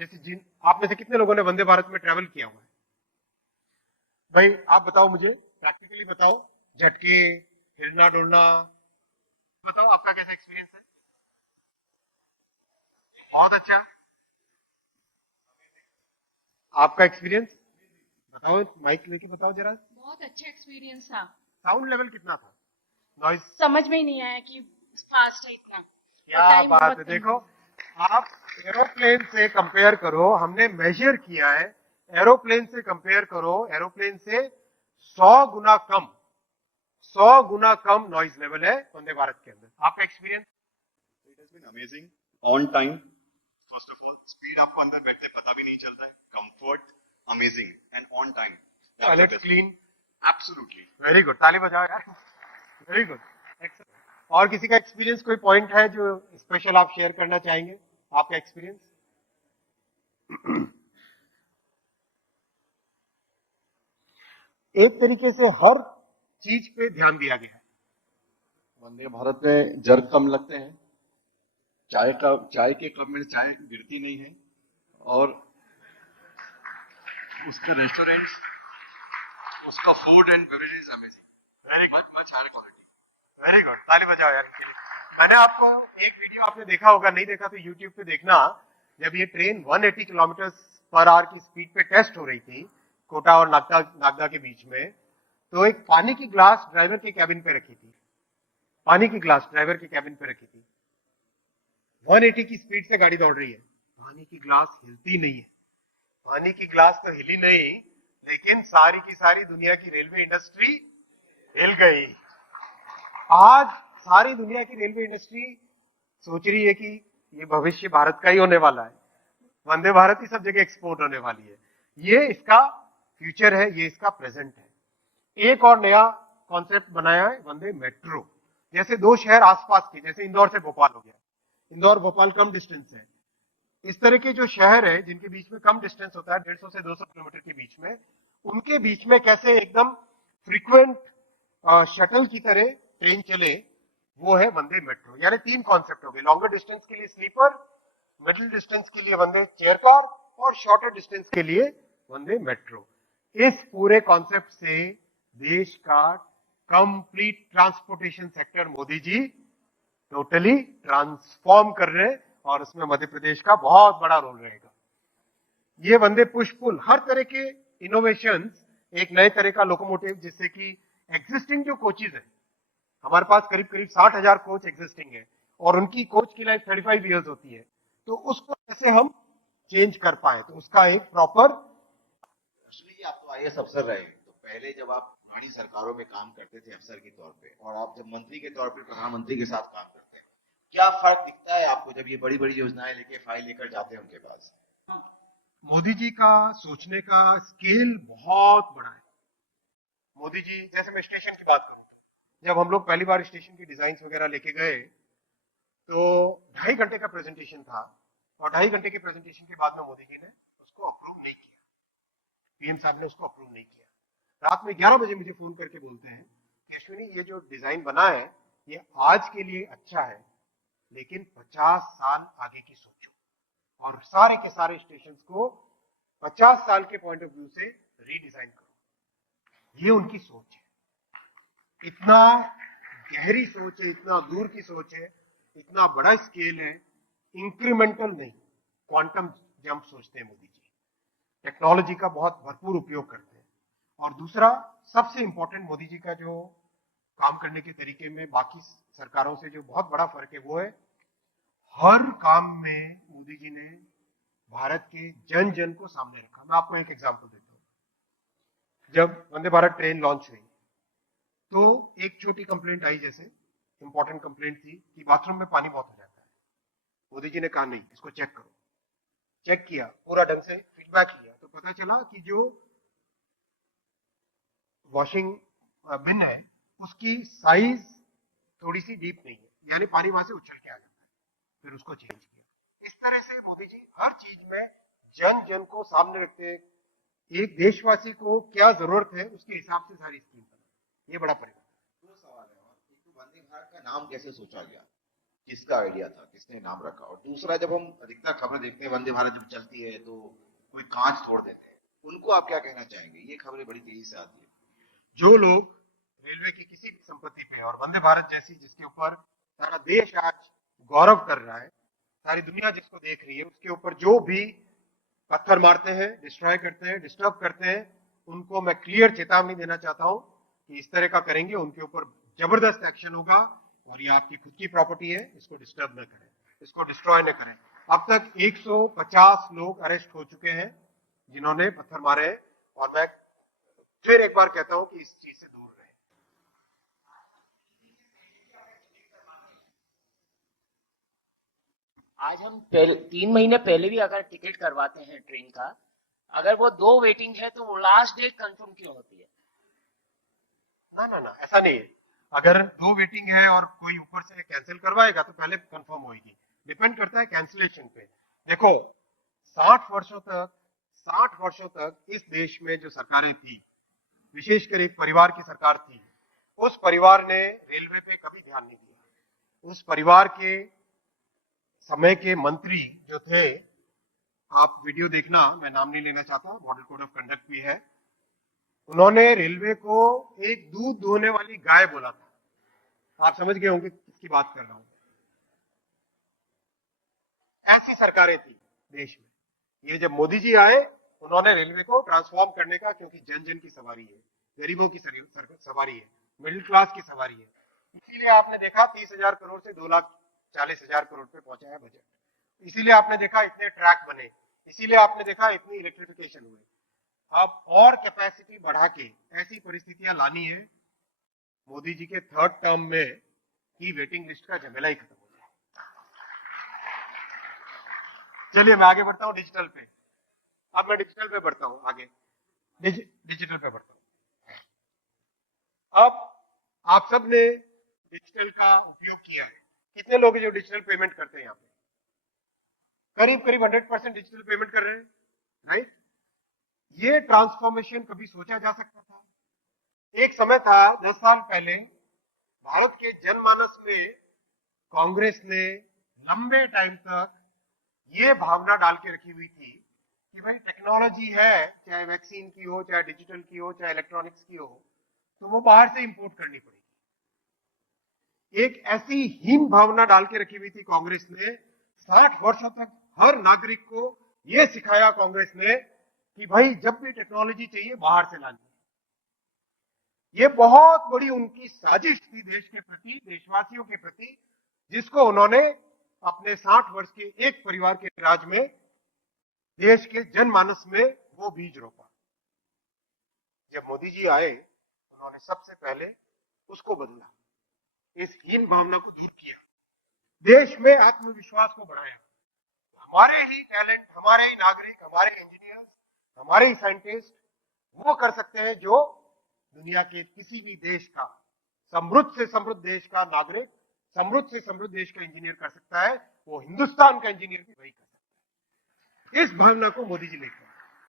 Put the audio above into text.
जैसे जिन आप में से कितने लोगों ने वंदे भारत में ट्रेवल किया हुआ है? भाई आप बताओ, मुझे प्रैक्टिकली बताओ, झटके, हिलना डुलना, बताओ आपका कैसा एक्सपीरियंस है? बहुत अच्छा। आपका एक्सपीरियंस बताओ, माइक लेके बताओ जरा। बहुत अच्छा एक्सपीरियंस था। साउंड लेवल कितना था? नॉइस? समझ में ही नहीं आया कि फास्ट है इतना, और क्या टाइम बात बहुत है, कम देखो था। आप एरोप्लेन से कंपेयर करो, हमने मेजर किया है, एरोप्लेन से कंपेयर करो, एरोप्लेन से 100 गुना कम, 100 गुना कम नॉइज लेवल है वंदे भारत के अंदर। आपका experience? It has been amazing. On time. First of all, speed आपको अंदर बैठते पता भी नहीं चलता है. Comfort, amazing. And on time. That's the toilet best. Clean? Absolutely. Very good, ताली बजाओ यार। Very good, excellent. और किसी का एक्सपीरियंस, कोई पॉइंट है जो स्पेशल आप शेयर करना चाहेंगे, आपका एक्सपीरियंस? एक तरीके से हर चीज पे ध्यान दिया गया है। वंदे भारत में जर्क कम लगते हैं. चाय के कप में चाय गिरती नहीं है. और उसके रेस्टोरेंट्स, उसका food and beverages amazing. Very good, much higher quality. Very good, ताली बजाओ यार इसके लिए। मैंने आपको एक वीडियो, आपने देखा होगा, नहीं देखा तो यूट्यूब पे देखना, जब ये ट्रेन 180 किलोमीटर पर आवर की स्पीड पे टेस्ट हो रही थी कोटा और नागदा के बीच में, तो एक पानी की ग्लास ड्राइवर के कैबिन पे रखी थी, पानी की ग्लास ड्राइवर के कैबिन पे रखी थी। 180 की स्पीड से गाड़ी दौड़ रही है, पानी की ग्लास हिलती नहीं है। पानी की ग्लास तो हिली नहीं, लेकिन सारी की सारी दुनिया की रेलवे इंडस्ट्री हिल गई। आज सारी दुनिया की रेलवे इंडस्ट्री सोच रही है कि ये भविष्य भारत का ही होने वाला है, वंदे भारत ही सब जगह एक्सपोर्ट होने वाली है। ये इसका फ्यूचर है, ये इसका प्रेजेंट है। एक और नया कॉन्सेप्ट बनाया है वंदे मेट्रो। जैसे दो शहर आसपास के, जैसे इंदौर से भोपाल हो गया, इंदौर भोपाल कम डिस्टेंस है, इस तरह के जो शहर है जिनके बीच में कम डिस्टेंस होता है, 150 से 200 किलोमीटर के बीच में, उनके बीच में कैसे एकदम फ्रीक्वेंट शटल की तरह ट्रेन चले, वो है वंदे मेट्रो। यानी तीन कॉन्सेप्ट हो गए, लॉन्गर डिस्टेंस के लिए स्लीपर, मिडिल डिस्टेंस के लिए वंदे चेयर कार, और शॉर्टर डिस्टेंस के लिए वंदे मेट्रो। इस पूरे कॉन्सेप्ट से देश का complete transportation sector Modi ji totally transform कर रहे हैं, और उसमें मध्य प्रदेश का बहुत बड़ा रोल रहेगा। ये वंदे पुश पुल, हर तरह के इनोवेशंस, एक नए तरह का लोकोमोटिव, जिससे कि एग्जिस्टिंग जो कोचेज है, हमारे पास करीब करीब 60,000 कोच एग्जिस्टिंग है, और उनकी कोच की लाइफ 35 ईयर्स होती है, तो उसको कैसे हम चेंज कर पाए, तो उसका एक प्रॉपर। अश्विनी जी, आप तो आईएएस अफसर रहे, तो पहले जब आप बड़ी सरकारों में काम करते थे अफसर के तौर पे, और आप जब मंत्री के तौर पे प्रधानमंत्री के साथ काम करते हैं, क्या फर्क दिखता है आपको जब ये बड़ी बड़ी योजनाएं लेके फाइल लेकर जाते हैं उनके पास? मोदी जी का सोचने का स्केल बहुत बड़ा है। मोदी जी, जैसे मैं स्टेशन की बात करूं, जब हम लोग पहली बार स्टेशन की डिजाइन वगैरह लेके गए, तो 2.5 घंटे का प्रेजेंटेशन था, और 2.5 घंटे के प्रेजेंटेशन के बाद में मोदी जी ने उसको अप्रूव नहीं किया, पीएम साहब ने उसको अप्रूव नहीं किया। रात में 11 बजे मुझे फोन करके बोलते हैं कि अश्विनी, ये जो डिजाइन बना है ये आज के लिए अच्छा है, लेकिन 50 साल आगे की सोचो, और सारे के सारे स्टेशन को 50 साल के पॉइंट ऑफ व्यू से रीडिजाइन करो। ये उनकी सोच है, इतना गहरी सोच है, इतना दूर की सोच है, इतना बड़ा स्केल है। इंक्रीमेंटल नहीं, क्वांटम जंप सोचते हैं मोदी जी, टेक्नोलॉजी का बहुत भरपूर उपयोग करते हैं। और दूसरा सबसे इंपॉर्टेंट, मोदी जी का जो काम करने के तरीके में बाकी सरकारों से जो बहुत बड़ा फर्क है, वो है हर काम में मोदी जी ने भारत के जन जन को सामने रखा। मैं आपको एक एग्जांपल देता हूं। जब वंदे भारत ट्रेन लॉन्च हुई, तो एक छोटी कंप्लेंट आई, जैसे इंपॉर्टेंट कंप्लेंट थी कि बाथरूम में पानी बहुत हो जाता है। मोदी जी ने कहा नहीं, इसको चेक करो। चेक किया, पूरा ढंग से फीडबैक लिया, तो पता चला कि जो वॉशिंग बिन है उसकी साइज थोड़ी सी डीप नहीं है, यानी पानी वहां से उछल के आ जाता है। फिर उसको चेंज किया। इस तरह से मोदी जी हर चीज में जन जन को सामने रखते हैं, एक देशवासी को क्या जरूरत है उसके हिसाब से सारी स्कीम बनाए। ये बड़ा परिवर्तन। दो सवाल है, और एक तो वंदे भारत का नाम कैसे सोचा गया, किसका आइडिया था, किसने नाम रखा? और दूसरा, जब हम अधिकतर खबरें देखते हैं वंदे भारत जब चलती है तो कोई कांच तोड़ देते हैं, उनको आप क्या कहना चाहेंगे? ये खबरें बड़ी तेजी से आती है। जो लोग रेलवे की किसी भी संपत्ति पे और वंदे भारत जैसी जिसके ऊपर सारा देश आज गौरव कर रहा है, सारी दुनिया जिसको देख रही है, उसके ऊपर जो भी पत्थर मारते हैं, डिस्ट्रॉय करते हैं, डिस्टर्ब करते हैं, उनको मैं क्लियर चेतावनी देना चाहता हूं कि इस तरह का करेंगे उनके ऊपर जबरदस्त एक्शन होगा। और ये आपकी खुद की प्रॉपर्टी है, इसको डिस्टर्ब न करें, इसको डिस्ट्रॉय न करें। अब तक 150 लोग अरेस्ट हो चुके हैं जिन्होंने पत्थर मारे हैं, और मैं फिर एक बार कहता हूं कि इस चीज से दूर रहें। आज हम पहले 3 महीने पहले भी अगर टिकट करवाते हैं ट्रेन का, अगर वो 2 वेटिंग है तो वो लास्ट डेट कंफर्म क्यों होती है? ना ना ना, ऐसा नहीं है। अगर 2 वेटिंग है और कोई ऊपर से कैंसिल करवाएगा तो पहले कंफर्म होगी। डिपेंड करता है कैंसिलेशन पे। देखो 60 वर्षों तक इस देश में जो सरकारें थी, विशेषकर एक परिवार की सरकार थी, उस परिवार ने रेलवे पे कभी ध्यान नहीं दिया। उस परिवार के समय के मंत्री जो थे, आप वीडियो देखना, मैं नाम नहीं लेना चाहता, मॉडल कोड ऑफ कंडक्ट भी है, उन्होंने रेलवे को एक दूध दोहने वाली गाय बोला था। आप समझ गए होंगे किसकी बात कर रहा हूं। ऐसी सरकारें थी देश में। ये जब मोदी जी आए, उन्होंने रेलवे को ट्रांसफॉर्म करने का, क्योंकि जन जन की सवारी है, गरीबों की सवारी है, मिडिल क्लास की सवारी है, इसीलिए आपने देखा 30,000 करोड़ से 2,40,000 करोड़ पे पहुंचा है बजट। इसीलिए आपने देखा इतने ट्रैक बने, इसीलिए आपने देखा इतनी इलेक्ट्रिफिकेशन हुई। अब और कैपेसिटी बढ़ा के ऐसी परिस्थितियां लानी है मोदी जी के 3rd टर्म में कि वेटिंग लिस्ट का झमेला ही खत्म हो जाए। चलिए मैं आगे बढ़ता हूं डिजिटल पे। अब मैं डिजिटल पे बढ़ता हूं आगे, डिजिटल पे बढ़ता हूं। अब आप सब ने डिजिटल का उपयोग किया है। कितने लोग हैं जो डिजिटल पेमेंट करते हैं? यहाँ पे करीब करीब 100% डिजिटल पेमेंट कर रहे हैं, राइट? ये ट्रांसफॉर्मेशन कभी सोचा जा सकता था? एक समय था 10 साल पहले, भारत के जनमानस में कांग्रेस ने लंबे टाइम तक ये भावना डाल के रखी हुई थी कि भाई टेक्नोलॉजी है, चाहे वैक्सीन की हो, चाहे डिजिटल की हो, चाहे इलेक्ट्रॉनिक्स की हो, तो वो बाहर से इंपोर्ट करनी पड़ेगी। एक ऐसी हीन भावना डाल के रखी हुई थी कांग्रेस ने। 60 वर्षों तक हर नागरिक को यह सिखाया कांग्रेस ने कि भाई जब भी टेक्नोलॉजी चाहिए बाहर से लानी है। ये बहुत बड़ी उनकी साजिश थी देश के प्रति, देशवासियों के प्रति, जिसको उन्होंने अपने 60 वर्ष के एक परिवार के राज में देश के जनमानस में वो बीज रोपा। जब मोदी जी आए, उन्होंने सबसे पहले उसको बदला, इस हीन भावना को दूर किया, देश में आत्मविश्वास को बढ़ाया। हमारे ही टैलेंट, हमारे ही नागरिक, हमारे इंजीनियर्स, हमारे ही साइंटिस्ट वो कर सकते हैं जो दुनिया के किसी भी देश का, समृद्ध से समृद्ध देश का नागरिक, समृद्ध से समृद्ध देश का इंजीनियर कर सकता है, वो हिंदुस्तान का इंजीनियर भी वही कर सकता है। इस भावना को मोदी जी लेकर